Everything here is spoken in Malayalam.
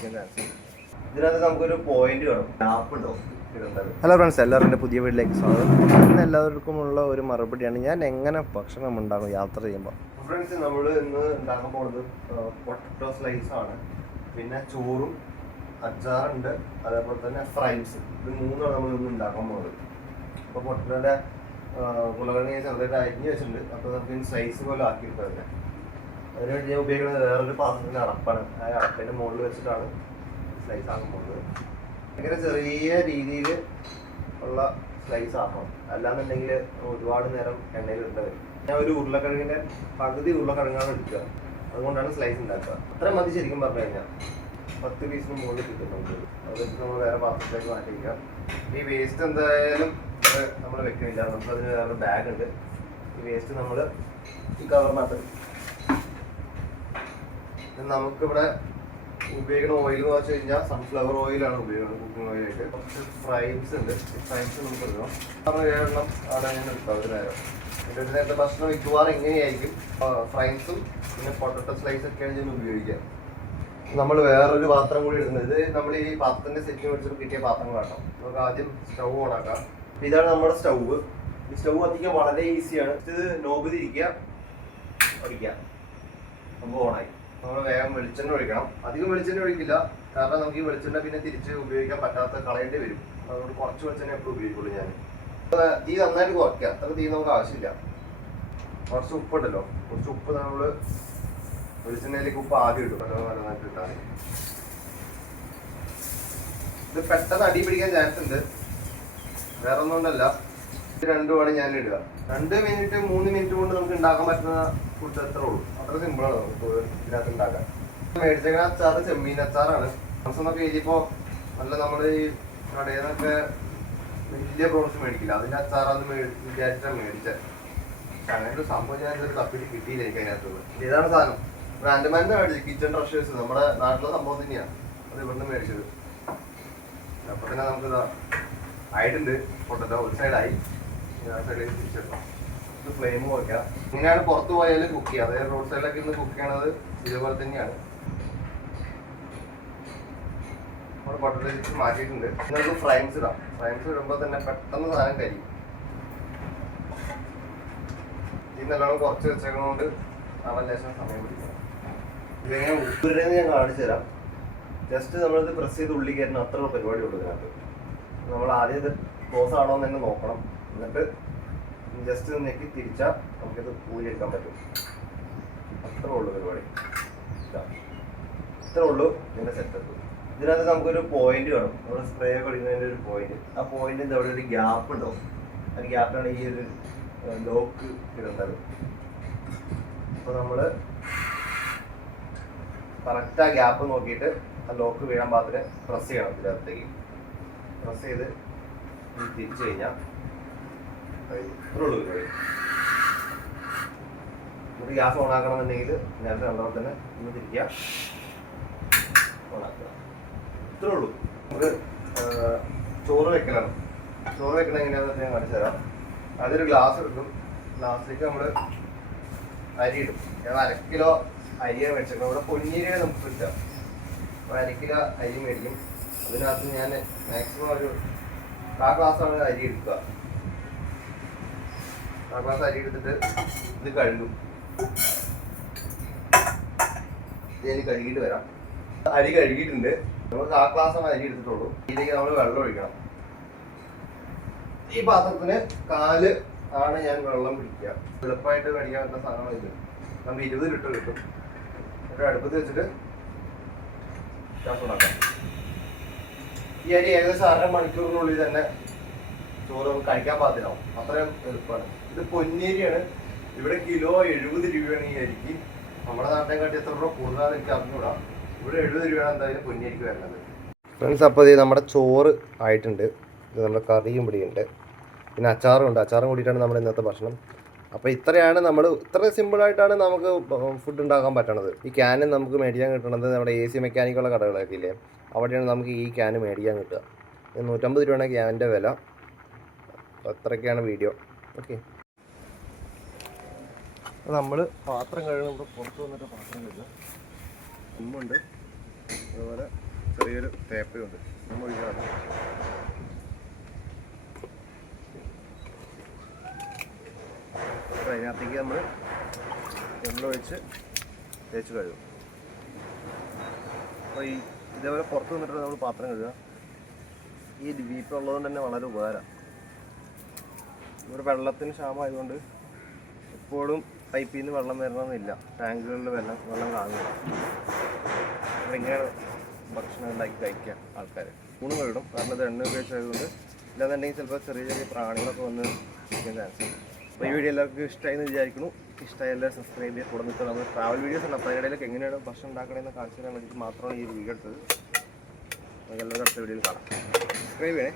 ഇതിനകത്ത് നമുക്കൊരു പോയിന്റ് വേണം. ആപ്പ് ഉണ്ടോ? ഹലോ ഫ്രണ്ട്സ് എല്ലാവരും എന്റെ പുതിയ വീട്ടിലേക്ക് സ്വാഗതം. ഇന്ന് എല്ലാവർക്കുമുള്ള ഒരു മറുപടിയാണ് ഞാൻ എങ്ങനെ ഭക്ഷണം ഉണ്ടാകും യാത്ര ചെയ്യുമ്പോൾ. ഫ്രണ്ട്സ് നമ്മൾ ഇന്ന് ഉണ്ടാക്കാൻ പോകുന്നത് പൊട്ടറ്റോ സ്ലൈസ് ആണ്. പിന്നെ ചോറും അച്ചാറുണ്ട് അതേപോലെ തന്നെ ഫ്രൈസ് ഇത് മൂന്നാണ് നമ്മൾ ഇന്ന് ഉണ്ടാക്കാൻ പോകുന്നത്. അപ്പോൾ പൊട്ടറ്റോന്റെ മുളകണ്ണി ചെറുതായിട്ട് അരിഞ്ഞ് വെച്ചിട്ടുണ്ട്. അപ്പോൾ നമുക്ക് സ്ലൈസ് പോലെ ആക്കിയിട്ടുണ്ട് തന്നെ അതിനുവേണ്ടി ഞാൻ ഉപയോഗിക്കുന്നത് വേറൊരു പാത്രത്തിന്റെ അടപ്പാണ്. ആ അടപ്പിന്റെ മുകളിൽ വെച്ചിട്ടാണ് സ്ലൈസ് ആക്കാൻ പോകുന്നത് ഭയങ്കര ചെറിയ രീതിയിൽ ഉള്ള സ്ലൈസ് ആക്കണം. അല്ലാന്നുണ്ടെങ്കിൽ ഒരുപാട് നേരം എണ്ണയിൽ വരും. ഞാൻ ഒരു ഉരുളക്കിഴങ്ങിന്റെ പകുതി ഉരുളക്കിഴങ്ങാണ് എടുക്കുക. അതുകൊണ്ടാണ് സ്ലൈസ് ഉണ്ടാക്കുക. അത്ര മതി ശരിക്കും പറഞ്ഞു കഴിഞ്ഞാൽ. പത്ത് പീസിന് മുകളിൽ കിട്ടും നമുക്ക് അതെടുത്ത് നമ്മൾ വേറെ പാത്രത്തിലേക്ക് മാറ്റിക്കാം ഈ വേസ്റ്റ് എന്തായാലും നമ്മൾ വെക്കുന്നില്ല. നമുക്ക് അതിന് വേറെ ബാഗ് ഉണ്ട്. ഈ വേസ്റ്റ് നമ്മൾ ഈ കവർ ഇത് നമുക്കിവിടെ ഉപയോഗിക്കുന്ന ഓയിൽ എന്ന് വെച്ച് കഴിഞ്ഞാൽ സൺഫ്ലവർ ഓയിലാണ് ഉപയോഗിക്കുന്നത് കുക്കിംഗ് ഓയിലായിട്ട് കുറച്ച് ഫ്രൈസ് ഉണ്ട്. ഫ്രൈസ് നമുക്ക് എടുക്കാം ഏഴെണ്ണം ആണ് ഞാൻ എടുക്കാം ഒരു നേരം. നേരത്തെ ഭക്ഷണം മിക്കവാറും ഇങ്ങനെയായിരിക്കും. ഫ്രൈസും പിന്നെ പൊട്ടറ്റോ സ്ലൈസ് ഒക്കെയാണ് ഞാൻ ഉപയോഗിക്കുക. നമ്മൾ വേറൊരു പാത്രം കൂടി എടുക്കുന്നത് ഇത് നമ്മൾ ഈ പാത്രത്തിന്റെ സെറ്റ് മേടിച്ചിട്ട് കിട്ടിയ പാത്രങ്ങളാട്ടോ നമുക്ക് ആദ്യം സ്റ്റൗ ഓൺ ആക്കാം. ഇതാണ് നമ്മുടെ സ്റ്റൗവ് ഈ സ്റ്റൗ കത്തിക്കാൻ വളരെ ഈസിയാണ്. ഇത് നോബ് തിരിക്കുക ഒഴിക്കുക നമുക്ക് ഓണായി വേഗം വെളിച്ചെണ്ണ ഒഴിക്കണം. അധികം വെളിച്ചെണ്ണ ഒഴിക്കില്ല. കാരണം നമുക്ക് ഈ വെളിച്ചെണ്ണ പിന്നെ തിരിച്ച് ഉപയോഗിക്കാൻ പറ്റാത്ത കളയേണ്ടി വരും. അതുകൊണ്ട് കുറച്ച് വെളിച്ചെണ്ണ എപ്പോഴും ഉപയോഗിക്കുള്ളൂ ഞാൻ തീ നന്നായിട്ട് കുറയ്ക്കുക. അത്ര തീ നമുക്ക് ആവശ്യമില്ല. കുറച്ച് ഉപ്പുണ്ടല്ലോ. കുറച്ച് ഉപ്പ് നമ്മൾ വെളിച്ചെണ്ണയിലേക്ക് ഉപ്പ് ആദ്യം ഇടും. നല്ലോണം നന്നായിട്ട് ഇട്ടാൽ ഇത് പെട്ടെന്ന് അടി പിടിക്കാൻ ചാൻസ് ഉണ്ട്. വേറെ ഒന്നും കൊണ്ടല്ല. ഇത് രണ്ടുമാണ് ഞാൻ ഇടുക. രണ്ട് മിനിറ്റ് മൂന്ന് മിനിറ്റ് കൊണ്ട് നമുക്ക് ഉണ്ടാക്കാൻ പറ്റുന്ന ഫുഡ് എത്ര ഉള്ളൂ. അത്ര സിമ്പിളാണ് നമുക്ക് ഇതിനകത്ത് ഉണ്ടാക്കാൻ മേടിച്ചേക്കുന്ന അച്ചാറ് ചെമ്മീൻ അച്ചാറാണ്. മാംസമൊക്കെ എന്നൊക്കെ എഴുതിയപ്പോ നല്ല നമ്മൾ ഈ കടയിൽ നിന്നൊക്കെ വലിയ പ്രോൺസ് മേടിക്കില്ല. അതിന്റെ അച്ചാറാന്ന് മേടി- വിചാരിച്ചാണ് മേടിച്ചത് അങ്ങനെ ഒരു സംഭവം ഞാൻ ഇതൊരു കിട്ടിയില്ല എനിക്ക് അതിനകത്ത്. ഇതാണ് സാധനം. ബ്രാൻഡ്മാന്റെ മേടിച്ചത് കിച്ചൺ ട്രഷേഴ്സ് നമ്മുടെ നാട്ടിലെ സംഭവം തന്നെയാണ് അത് ഇവിടുന്ന് മേടിച്ചത്. അപ്പൊ തന്നെ നമുക്ക് ആയിട്ടുണ്ട്. പൊട്ടറ്റോ ഒരു സൈഡായി ഇത് ഫ്ലെയിം വെക്കാം ഇങ്ങനെയാണ് പുറത്ത് പോയാൽ കുക്ക് ചെയ്യുക അതായത് റോഡ് സൈഡിലൊക്കെ ഇന്ന് കുക്ക് ചെയ്യണത് ഇതേപോലെ തന്നെയാണ്. നമ്മൾ ചിപ്സ് മാറ്റിയിട്ടുണ്ട്. നിങ്ങൾക്ക് ഫ്രൈംസ് ഇടാം. ഫ്രൈംസ് ഇടുമ്പോൾ തന്നെ പെട്ടെന്ന് സാധനം കരിയും. ഈ കുറച്ച് വെച്ചേക്കുന്നതുകൊണ്ട് ലേശം സമയം പിടിക്കണം. ഇതെങ്ങനെ ഉപ്പിരുന്ന് ഞാൻ കാണിച്ചു തരാം. ജസ്റ്റ് നമ്മളിത് പ്രസ് ചെയ്ത് ഉള്ളി കയറ്റുന്ന അത്ര പരിപാടി ഉള്ളൂ നമ്മൾ ആദ്യം ഇത് ക്ലോസ് ആണോ എന്ന് തന്നെ നോക്കണം. എന്നിട്ട് ജസ്റ്റ് നെക്കി തിരിച്ചാൽ നമുക്കിത് ഊരിയെടുക്കാൻ പറ്റും. അത്രേ ഉള്ളൂ പരിപാടി. ഇതാ. ഇത്രേ ഉള്ളൂ ഇതിന്റെ സെറ്റപ്പ് ഇതിനകത്ത് നമുക്കൊരു പോയിന്റ് വേണം. നമ്മൾ സ്പ്രേ കളിക്കുന്നതിന്റെ ഒരു പോയിന്റ് ആ പോയിന്റിന്റെ അവിടെ ഒരു ഗ്യാപ്പ് ഉണ്ടാവും. ആ ഗ്യാപ്പിലാണ് ഈ ഒരു ലോക്ക് ഇടേണ്ടത്. അപ്പോൾ നമ്മൾ കറക്റ്റ് ആ ഗ്യാപ്പ് നോക്കിയിട്ട് ആ ലോക്ക് വീഴാൻ പാകത്തിന് പ്രസ് ചെയ്യണം ഇതിനകത്തേക്ക്. പ്രസ് ചെയ്ത് തിരിച്ചു കഴിഞ്ഞാൽ ഇത്രേ ഉള്ളൂ പരിപാടി നമുക്ക് ഗ്യാസ് ഓൺ ആക്കണമെന്നുണ്ടെങ്കിൽ നേരത്തെ കണ്ടപ്പോൾ തന്നെ ഒന്ന് തിരിക്കുക. ഓൺ ഇത്രേ ഉള്ളൂ. നമുക്ക് ചോറ് വെക്കലാണ്. ചോറ് വെക്കണ എങ്ങനെയാണെന്ന് ഞാൻ കാണിച്ചു തരാം. അതൊരു ഗ്ലാസ് എടുക്കും ഗ്ലാസ്സിലേക്ക് നമ്മൾ അരി ഇടും. ഞാൻ അര കിലോ അരിയാണ് മേടിച്ചത് ഇവിടെ പൊന്നീരിയെ നമുക്ക് കിട്ടുക അപ്പോൾ അര കിലോ അരി മേടിക്കും. അതിനകത്ത് ഞാൻ മാക്സിമം ഒരു ആ ഗ്ലാസ്സാണ് അരി എടുക്കുക. ഗ്ലാസ് അരി എടുത്തിട്ട് ഇത് കഴുകും. ഇത് ഞാൻ കഴുകിയിട്ട് വരാം. അരി കഴുകിയിട്ടുണ്ട്. നമ്മൾ കാ ഗ്ലാസ് അരി എടുത്തിട്ടുള്ളൂ. ഇതിലേക്ക് നമ്മൾ വെള്ളം ഒഴിക്കണം. ഈ പാത്രത്തിന് കാൽ ആണ് ഞാൻ വെള്ളം പിടിക്കുക. എളുപ്പമായിട്ട് കഴിക്കാൻ പറ്റുന്ന സാധനമാണ് ഇത്. നമുക്ക് ഇരുപത് ലിറ്റർ കിട്ടും. എന്നിട്ട് അടുപ്പത്ത് വെച്ചിട്ട് ഈ അരി ഏകദേശം അര മണിക്കൂറിനുള്ളിൽ തന്നെ ചോറ് നമുക്ക് കഴിക്കാൻ പാകത്തിലാവും അത്രയും എളുപ്പമാണ്. ഇത് പൊന്നേരിയാണ്. ഇവിടെ കിലോ എഴുപത് രൂപയാണ് ഈ അരിക്ക്. നമ്മുടെ നാട്ടിനെ കാട്ടി എത്ര രൂപ കൂടുതലാണ് എനിക്ക് അറിഞ്ഞുകൂടാ ഇവിടെ എഴുപത് രൂപയാണ് എന്തായാലും പൊന്നേരിക്ക് വരുന്നത്. ഫ്രണ്ട്സ് അപ്പോൾ ഇത് നമ്മുടെ ചോറ് ആയിട്ടുണ്ട്. ഇത് നമ്മുടെ കറിയും പിടിയുണ്ട് പിന്നെ അച്ചാറും ഉണ്ട്. അച്ചാറും കൂടിയിട്ടാണ് നമ്മുടെ ഇന്നത്തെ ഭക്ഷണം. അപ്പോൾ ഇത്രയാണ് നമ്മൾ ഇത്ര സിമ്പിളായിട്ടാണ് നമുക്ക് ഫുഡ് ഉണ്ടാക്കാൻ പറ്റണത്. ഈ ക്യാന് നമുക്ക് മേടിക്കാൻ കിട്ടണത് നമ്മുടെ എ സി മെക്കാനിക്കുള്ള കടകളൊക്കെ ഇല്ലേ? അവിടെയാണ് നമുക്ക് ഈ ക്യാന് മേടിക്കാൻ കിട്ടുക. നൂറ്റമ്പത് രൂപയാണ് ക്യാനിന്റെ വില. അപ്പോൾ അത്രയൊക്കെയാണ് വീഡിയോ. ഓക്കെ. നമ്മൾ പാത്രം കഴുകുമ്പോൾ പുറത്ത് വന്നിട്ട് പാത്രം കഴുകുക ഉമ്മുണ്ട് അതുപോലെ ചെറിയൊരു തേപ്പയുണ്ട് നമ്മൾ ഒഴിക്കാറുണ്ട് അതിനകത്തേക്ക് നമ്മൾ എണ്ണ ഒഴിച്ച് തേച്ച് കഴുകും. അപ്പോൾ ഈ ഇതേപോലെ പുറത്ത് വന്നിട്ട് നമ്മൾ പാത്രം കഴുകുക. ഈ വീപ്പ് ഉള്ളതുകൊണ്ട് തന്നെ വളരെ ഉപകാരം. ഇവിടെ വെള്ളത്തിന് ക്ഷാമമായതുകൊണ്ട് എപ്പോഴും പൈപ്പിൽ നിന്ന് വെള്ളം വരണമെന്നില്ല. ടാങ്കുകളിൽ വെള്ളം വെള്ളം കാണുന്നില്ല. ഇങ്ങനെ ഭക്ഷണം ഉണ്ടാക്കി കഴിക്കുക ആൾക്കാർ കഴുകും കാരണം ഇത് എണ്ണ ഉപയോഗിച്ചതുകൊണ്ട് ഇല്ലാന്നുണ്ടെങ്കിൽ ചിലപ്പോൾ ചെറിയ ചെറിയ പ്രാണികളൊക്കെ വന്ന് ഇരിക്കാൻ ചാൻസ് ഉണ്ട്. അപ്പോൾ ഈ വീഡിയോ എല്ലാവർക്കും ഇഷ്ടമായി എന്ന് വിചാരിക്കുന്നു. ഇഷ്ടമായി എല്ലാവരും സബ്സ്ക്രൈബ് ചെയ്യുക. കൂടെ നമ്മൾ ട്രാവൽ വീഡിയോസ് ഉണ്ട്. അപ്പോൾ അതിനിടയിലൊക്കെ എങ്ങനെയാണ് ഭക്ഷണം ഉണ്ടാക്കണമെന്ന് കാണിച്ചു തരാൻ വേണ്ടിയിട്ട് മാത്രമാണ് ഈ വീഡിയോ എടുത്തത്. നമുക്ക് എല്ലാവരും അടുത്ത വീഡിയോയിൽ കാണാം. സബ്സ്ക്രൈബ് ചെയ്യണേ.